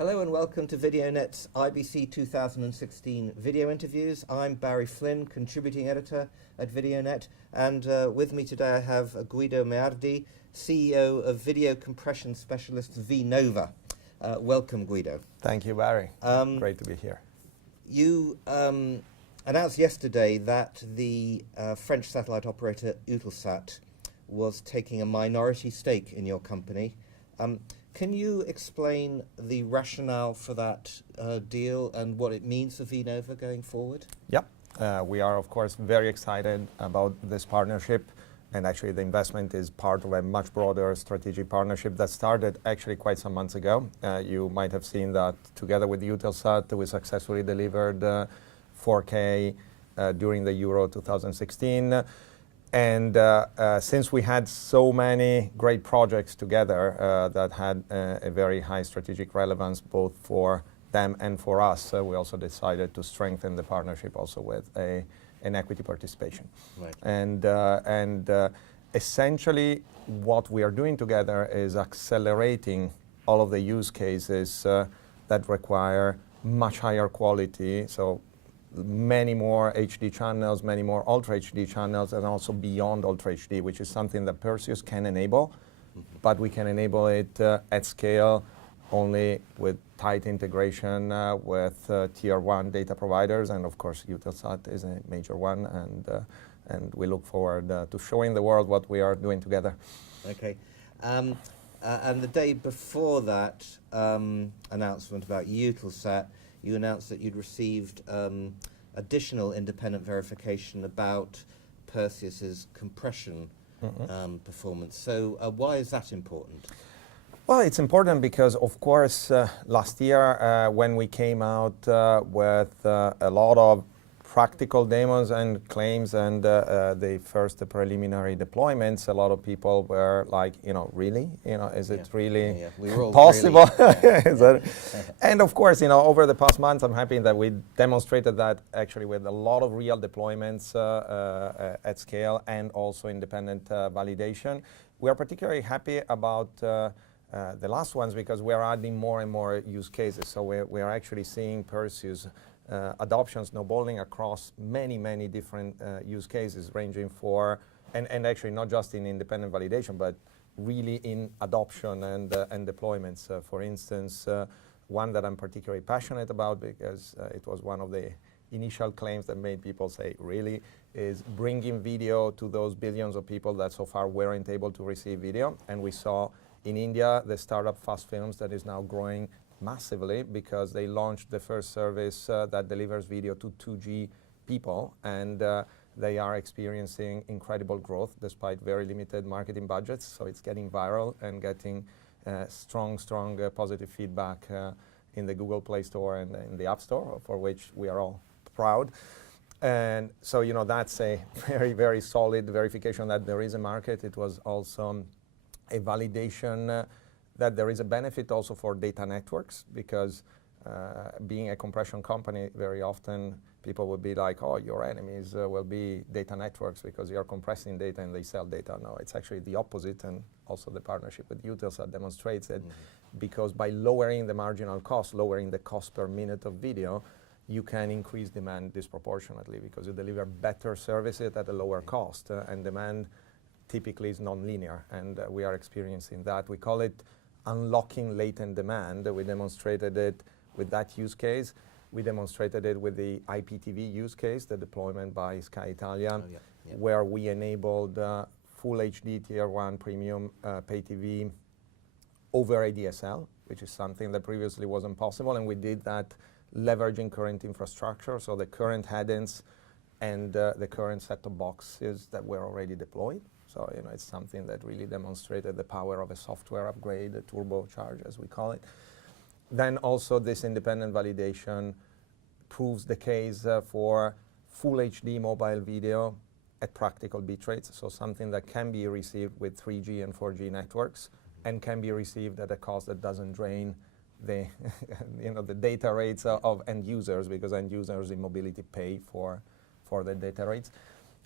Hello and welcome to VideoNet's IBC 2016 video interviews. I'm Barry Flynn, contributing editor at VideoNet, and with me today I have Guido Meardi, CEO of video compression specialist vNova. Welcome, Guido. Thank you, Barry. Great to be here. You announced yesterday that the French satellite operator Eutelsat was taking a minority stake in your company. Can you explain the rationale for that deal and what it means for vNova going forward? Yep. We are, of course, very excited about this partnership. And actually, the investment is part of a much broader strategic partnership that started actually quite some months ago. You might have seen that together with Eutelsat, we successfully delivered 4K during the Euro 2016. And since we had so many great projects together that had a very high strategic relevance both for them and for us, we also decided to strengthen the partnership also with an equity participation. Right. And essentially what we are doing together is accelerating all of the use cases that require much higher quality. So many more HD channels, many more Ultra HD channels, and also beyond Ultra HD, which is something that PERSEUS can enable, but we can enable it at scale only with tight integration with tier 1 data providers, and of course Eutelsat is a major one, and we look forward to showing the world what we are doing together. Okay. And the day before that announcement about Eutelsat, you announced that you'd received additional independent verification about PERSEUS's compression performance. So why is that important? Well, it's important because, of course, last year when we came out with a lot of practical demos and claims and the first preliminary deployments, a lot of people were like, really? Is it really possible? Really. And of course, over the past months, I'm happy that we demonstrated that actually with a lot of real deployments at scale and also independent validation. We are particularly happy about the last ones because we are adding more and more use cases. So we are actually seeing PERSEUS adoption snowballing across many different use cases, ranging for, and actually not just in independent validation, but really in adoption and deployments. For instance, one that I'm particularly passionate about because it was one of the initial claims that made people say, really, is bringing video to those billions of people that so far weren't able to receive video. And we saw in India the startup Fast Films that is now growing massively because they launched the first service that delivers video to 2G people, and they are experiencing incredible growth despite very limited marketing budgets. So it's getting viral and getting strong positive feedback in the Google Play Store and in the App Store, for which we are all proud. And so that's a very solid verification that there is a market. It was also a validation that there is a benefit also for data networks, because being a compression company, very often people would be like, oh, your enemies will be data networks because you're compressing data and they sell data. No, it's actually the opposite, and also the partnership with Eutelsat demonstrates it, because by lowering the marginal cost, lowering the cost per minute of video, you can increase demand disproportionately because you deliver better services at a lower cost, and demand typically is non-linear, and we are experiencing that. We call it unlocking latent demand. We demonstrated it with that use case. We demonstrated it with the IPTV use case, the deployment by Sky Italia, where we enabled full HD tier 1 premium pay TV over ADSL, which is something that previously wasn't possible, and we did that leveraging current infrastructure, so the current headends and the current set-top boxes that were already deployed. So it's something that really demonstrated the power of a software upgrade, a turbocharge as we call it. Then also this independent validation proves the case for full HD mobile video at practical bit rates, so something that can be received with 3G and 4G networks and can be received at a cost that doesn't drain the the data rates of end users, because end users in mobility pay for the data rates.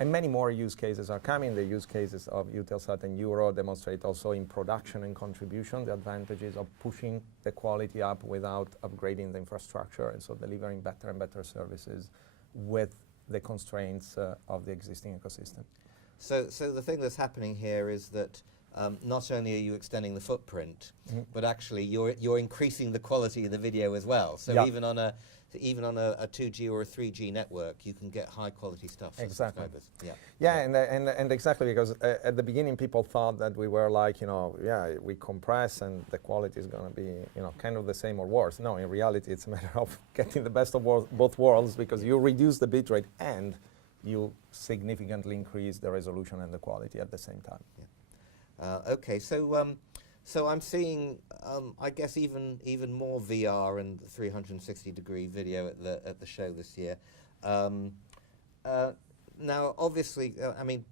And many more use cases are coming. The use cases of Eutelsat and Euro demonstrate also in production and contribution the advantages of pushing the quality up without upgrading the infrastructure, and so delivering better and better services with the constraints of the existing ecosystem. So the thing that's happening here is that not only are you extending the footprint, but actually you're increasing the quality of the video as well. So even on a 2G or a 3G network, you can get high quality stuff for subscribers. And exactly, because at the beginning people thought that we were like, we compress and the quality is going to be, kind of the same or worse. No, in reality, it's a matter of getting the best of both worlds, because you reduce the bitrate and you significantly increase the resolution and the quality at the same time. Okay, so I'm seeing, I guess, even more VR and 360-degree video at the show this year. Now, obviously, I mean,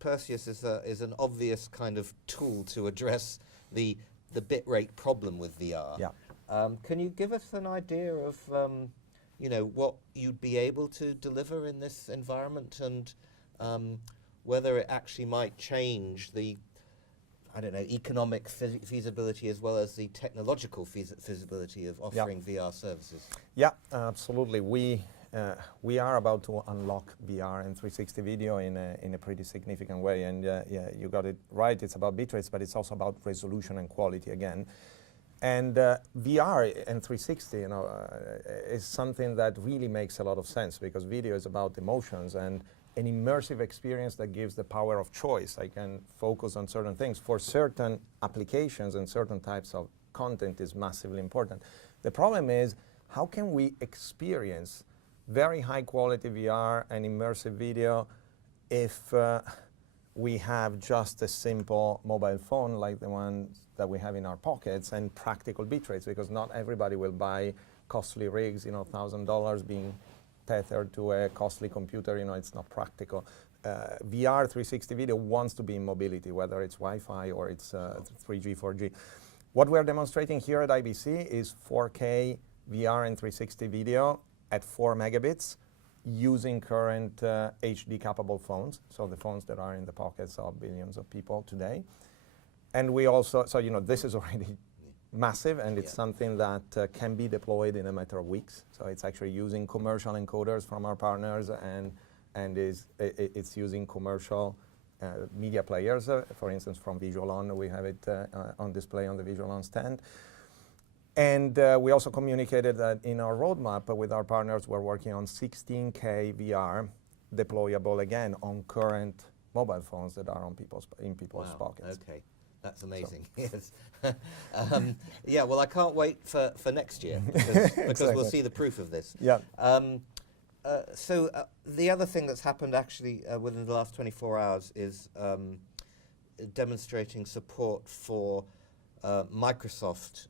PERSEUS is an obvious kind of tool to address the bitrate problem with VR. Yeah. Can you give us an idea of what you'd be able to deliver in this environment, and whether it actually might change the, I don't know, economic feasibility as well as the technological feasibility of offering VR services? Yeah, absolutely. We are about to unlock VR and 360 video in a pretty significant way, and you got it right. It's about bitrates, but it's also about resolution and quality again. And VR and 360, is something that really makes a lot of sense, because video is about emotions and an immersive experience that gives the power of choice. I can focus on certain things. For certain applications and certain types of content is massively important. The problem is, how can we experience very high quality VR and immersive video if we have just a simple mobile phone like the one that we have in our pockets and practical bitrates? Because not everybody will buy costly rigs, $1,000 being tethered to a costly computer, it's not practical. VR 360 video wants to be in mobility, whether it's Wi-Fi or it's 3G, 4G. What we're demonstrating here at IBC is 4K VR and 360 video at 4 megabits using current HD capable phones, so the phones that are in the pockets of billions of people today. And we also, this is already massive, and it's something that can be deployed in a matter of weeks. So it's actually using commercial encoders from our partners, and it's using commercial media players. For instance, from VisualOn, we have it on display on the VisualOn stand. And we also communicated that in our roadmap with our partners, we're working on 16K VR deployable again on current mobile phones that are in people's pockets. Okay. That's amazing. Yes. Yeah. Well, I can't wait for next year, because we'll see the proof of this. Yeah. So the other thing that's happened actually within the last 24 hours is demonstrating support for Microsoft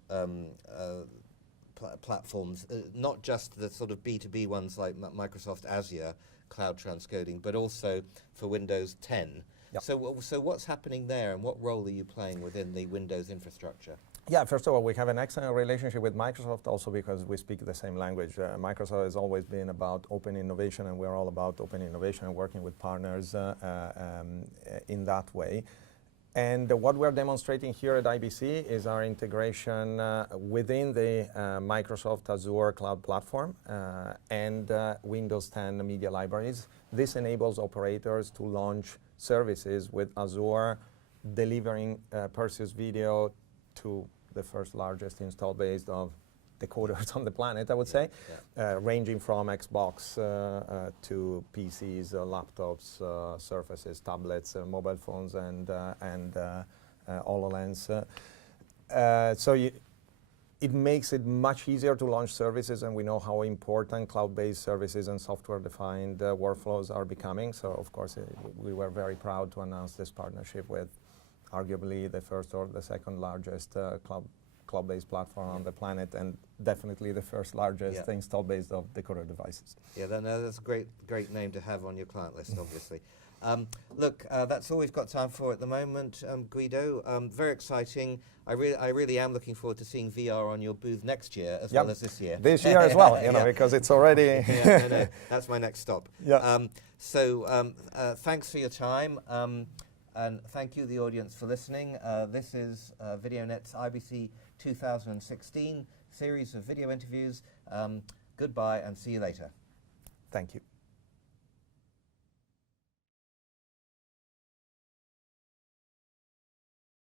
platforms, not just the sort of B2B ones like Microsoft Azure cloud transcoding, but also for Windows 10. Yep. So what's happening there, and what role are you playing within the Windows infrastructure? Yeah, first of all, we have an excellent relationship with Microsoft, also because we speak the same language. Microsoft has always been about open innovation, and we're all about open innovation and working with partners in that way. And what we're demonstrating here at IBC is our integration within the Microsoft Azure cloud platform and Windows 10 media libraries. This enables operators to launch services with Azure, delivering PERSEUS video to the first largest install base of decoders on the planet, I would say, ranging from Xbox to PCs, laptops, Surfaces, tablets, mobile phones, and HoloLens. It makes it much easier to launch services, and we know how important cloud-based services and software-defined workflows are becoming. So, of course, we were very proud to announce this partnership with arguably the first or the second largest cloud-based platform on the planet, and definitely the first largest install base of decoder devices. Yeah, that's a great name to have on your client list, obviously. Look, that's all we've got time for at the moment, Guido. Very exciting. I really am looking forward to seeing VR on your booth next year as well as this year. This year as well, you know, because it's already... no, that's my next stop. Thanks for your time, and thank you, the audience, for listening. This is VideoNet's IBC 2016 series of video interviews. Goodbye and see you later. Thank you.